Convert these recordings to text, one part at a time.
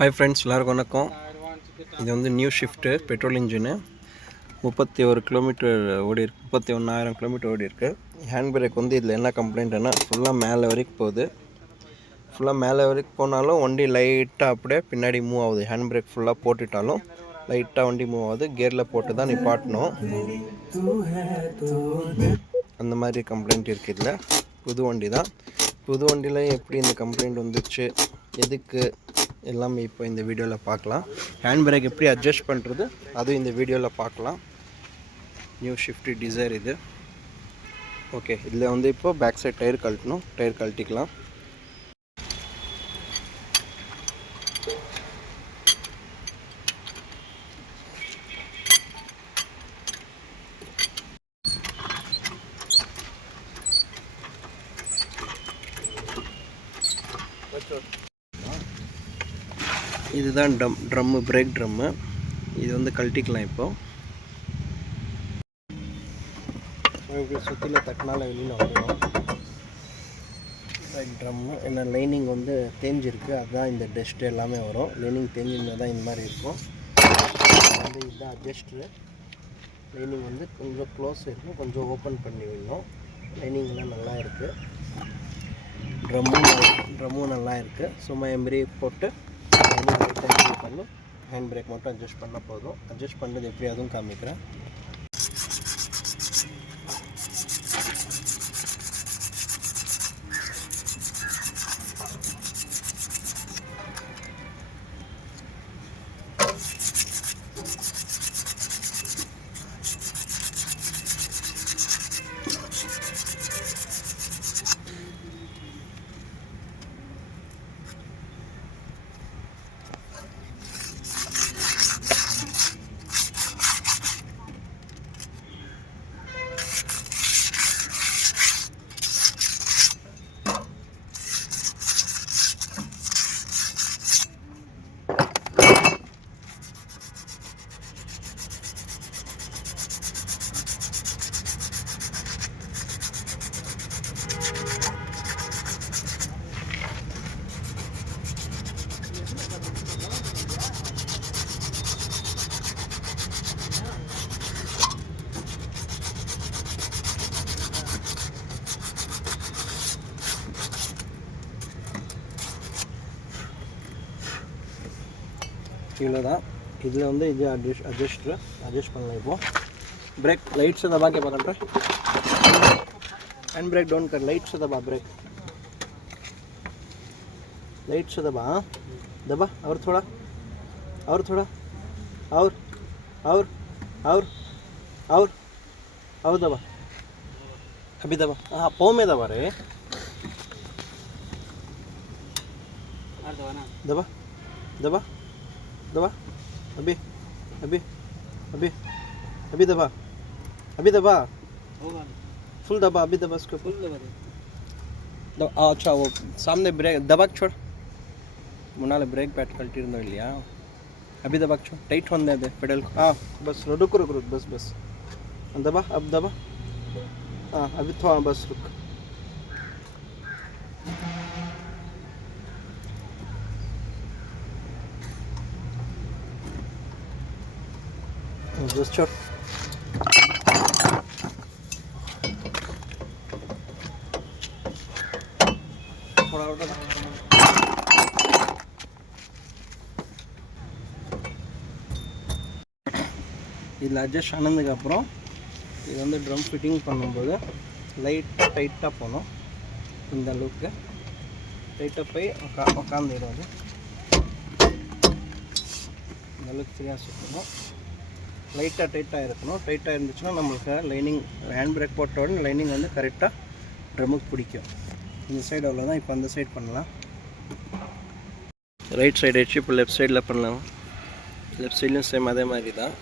Hi friends, எல்லாருக்கும் வணக்கம். இது வந்து நியூ ஷிஃப்ட்டு பெட்ரோல் இன்ஜினு 31 கிலோமீட்டர் ஓடி இருக்கு. 31,000 கிலோமீட்டர் ஓடி இருக்குது. ஹேண்ட் பிரேக் வந்து இதில் என்ன கம்ப்ளைண்ட்னா ஃபுல்லாக மேலே வரைக்கும் போகுது. ஃபுல்லாக மேலே வரைக்கும் போனாலும் வண்டி லைட்டாக அப்படியே பின்னாடி மூவ் ஆகுது. ஹேண்ட் பிரேக் ஃபுல்லாக போட்டுட்டாலும் லைட்டாக வண்டி மூவ் ஆகுது. கியரில் போட்டு தான் நிப்பாட்டணும். அந்த மாதிரி கம்ப்ளைண்ட் இருக்குது. இதில் புது வண்டி தான். புது வண்டியில் எப்படி இந்த கம்ப்ளைண்ட் வந்துச்சு, எதுக்கு, எல்லாமே இப்போ இந்த வீடியோவில் பார்க்கலாம். ஹேண்ட் பிரேக் எப்படி அட்ஜஸ்ட் பண்ணுறது அதுவும் இந்த வீடியோவில் பார்க்கலாம். நியூ ஷிஃப்ட் டிசைர் இது. ஓகே, இதில் வந்து இப்போ பேக் சைட் டயர் கழட்டணும். டயர் கழட்டிக்கலாம். இதுதான் ட்ரம்மு, பிரேக் ட்ரம்மு. இது வந்து கழட்டிக்கலாம். இப்போது சுற்றில தட்டினால வெளியில் வந்துடும். பிரேக் ட்ரம்மு என்ன லைனிங் வந்து தேஞ்சிருக்கு. அதுதான் இந்த டஸ்ட்டு எல்லாமே வரும். லைனிங் தேஞ்சிருந்தால் தான் இந்த மாதிரி இருக்கும். வந்து இதுதான் அட்ஜஸ்ட்ரு. லைனிங் வந்து கொஞ்சம் க்ளோஸ் இருக்கும், கொஞ்சம் ஓப்பன் பண்ணி விடணும். லைனிங்லாம் நல்லா இருக்குது. ட்ரம்மும் நல்லா இருக்குது. சும்மா எம்பரி போட்டு பண்ணி ஹேண்ட் பிரேக் மட்டும் அட்ஜஸ்ட் பண்ணால் போதும். அட்ஜஸ்ட் பண்ணுறது எப்படி அதுவும் காமிக்கிறேன். இவ்வளோ தான். இதில் வந்து இது அட்ஜஸ்ட் பண்ணலாம். இப்போது ब्रेक लाइट से दबा के पकड़ रहे, हैंड ब्रेक डाउन कर, लाइट से दबा, ब्रेक लाइट से दबा. हाँ, दबा और थोड़ा और थोड़ा और और और और और दबा. अभी दबा. हाँ, पाँव में दबा रहे. दबा दबा दबा. अभी अभी अभी अभी दबा. अभी दबा. फुल दबा. अभी दबा उसको फुल दबा. अच्छा, वो सामने ब्रेक दबा छोड़. मुनाले ब्रेक पैड कल्टी लिया. अभी दबा छोड़. टाइट होने दे पेडल. हाँ बस, रुक रुक रुक. बस बस दबा. अब दबा. हाँ अभी थोड़ा बस रुक. बस छोड़. थोड़ा और दबा. இதில் அட்ஜஸ்ட் ஆனதுக்கப்புறம் இது வந்து ட்ரம் ஃபிட்டிங் பண்ணும்போது லைட்டாக டைட்டாக போகணும். இந்த அளவுக்கு டைட்டாக போய் உக்காந்துடும். அது இந்த அளவுக்கு ஃப்ரீயாக சுற்றணும். லைட்டாக டைட்டாக இருக்கணும். டைட்டாக இருந்துச்சுன்னா நம்மளுக்கு லைனிங் ஹேண்ட் பிரேக் போட்ட உடனே லைனிங் வந்து கரெக்டாக ட்ரம்முக்கு பிடிக்கும். இந்த சைடு அவ்வளோதான். இப்போ அந்த சைடு பண்ணலாம். ரைட் சைடு ஆயிடுச்சு. இப்போ லெஃப்ட் சைடில் பண்ணலாம். லெஃப்ட் சைட்லையும் சேம் அதே மாதிரி தான்.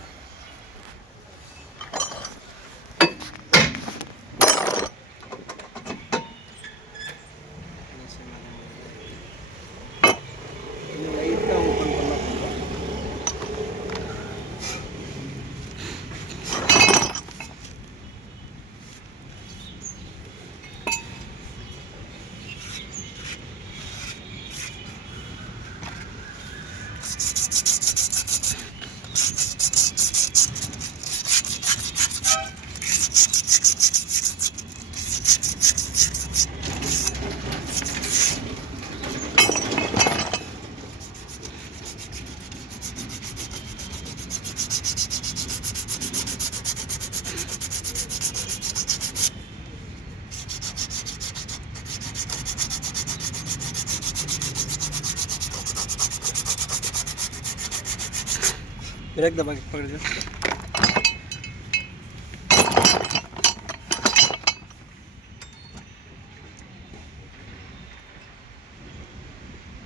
ब्रेक दबा के पकड़ ले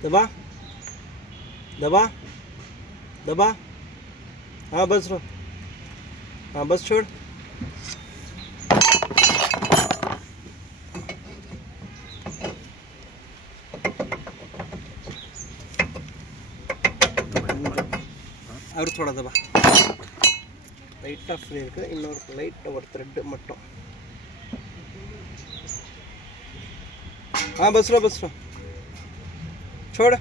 दबा दबा दबा हाँ बस रो हाँ बस छोड़ और थोड़ा दबा लाइटा फ्री है इन लाइट और थ्रेड मट्टम हाँ बस रो छोड़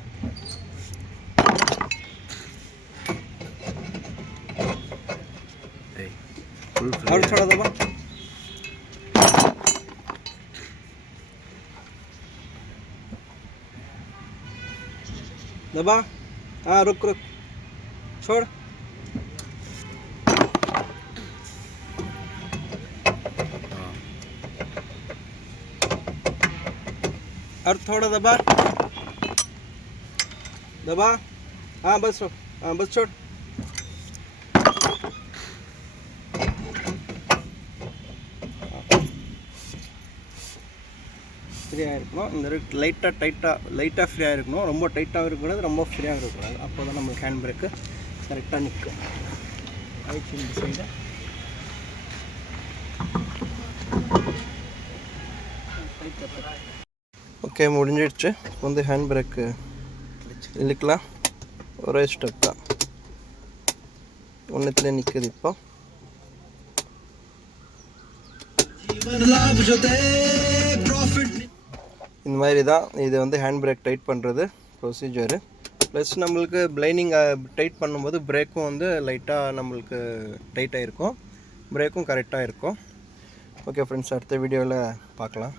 और थोड़ा दबा दबा हाँ रुक छोड़ और थोड़ा दबा हाँ बस छोड़ ஃப்ரீயாக இருக்கணும் இந்த லைட்டாக ஃப்ரீயாக இருக்கணும் ரொம்ப டைட்டாக இருக்கக்கூடாது ரொம்ப ஃப்ரீயாக இருக்கக்கூடாது அப்போ தான் நம்மளுக்கு ஹேண்ட் பிரேக்கு கரெக்டாக நிற்கும் ஆயிடுச்சு இந்த சைடு ஓகே முடிஞ்சிடுச்சு வந்து ஹேண்ட் பிரேக்கு இழுக்கலாம் ஒரே ஸ்டெப் தான் ஒன்றுத்துலேயே நிற்குது இப்போ இந்த மாதிரி தான் இது வந்து ஹேண்ட் பிரேக் டைட் பண்ணுறது ப்ரொசீஜரு ப்ளஸ் நம்மளுக்கு பிளைனிங் டைட் பண்ணும்போது பிரேக்கும் வந்து லைட்டாக நம்மளுக்கு டைட்டாக இருக்கும் பிரேக்கும் கரெக்டாக இருக்கும் ஓகே ஃப்ரெண்ட்ஸ் அடுத்த வீடியோவில் பார்க்கலாம்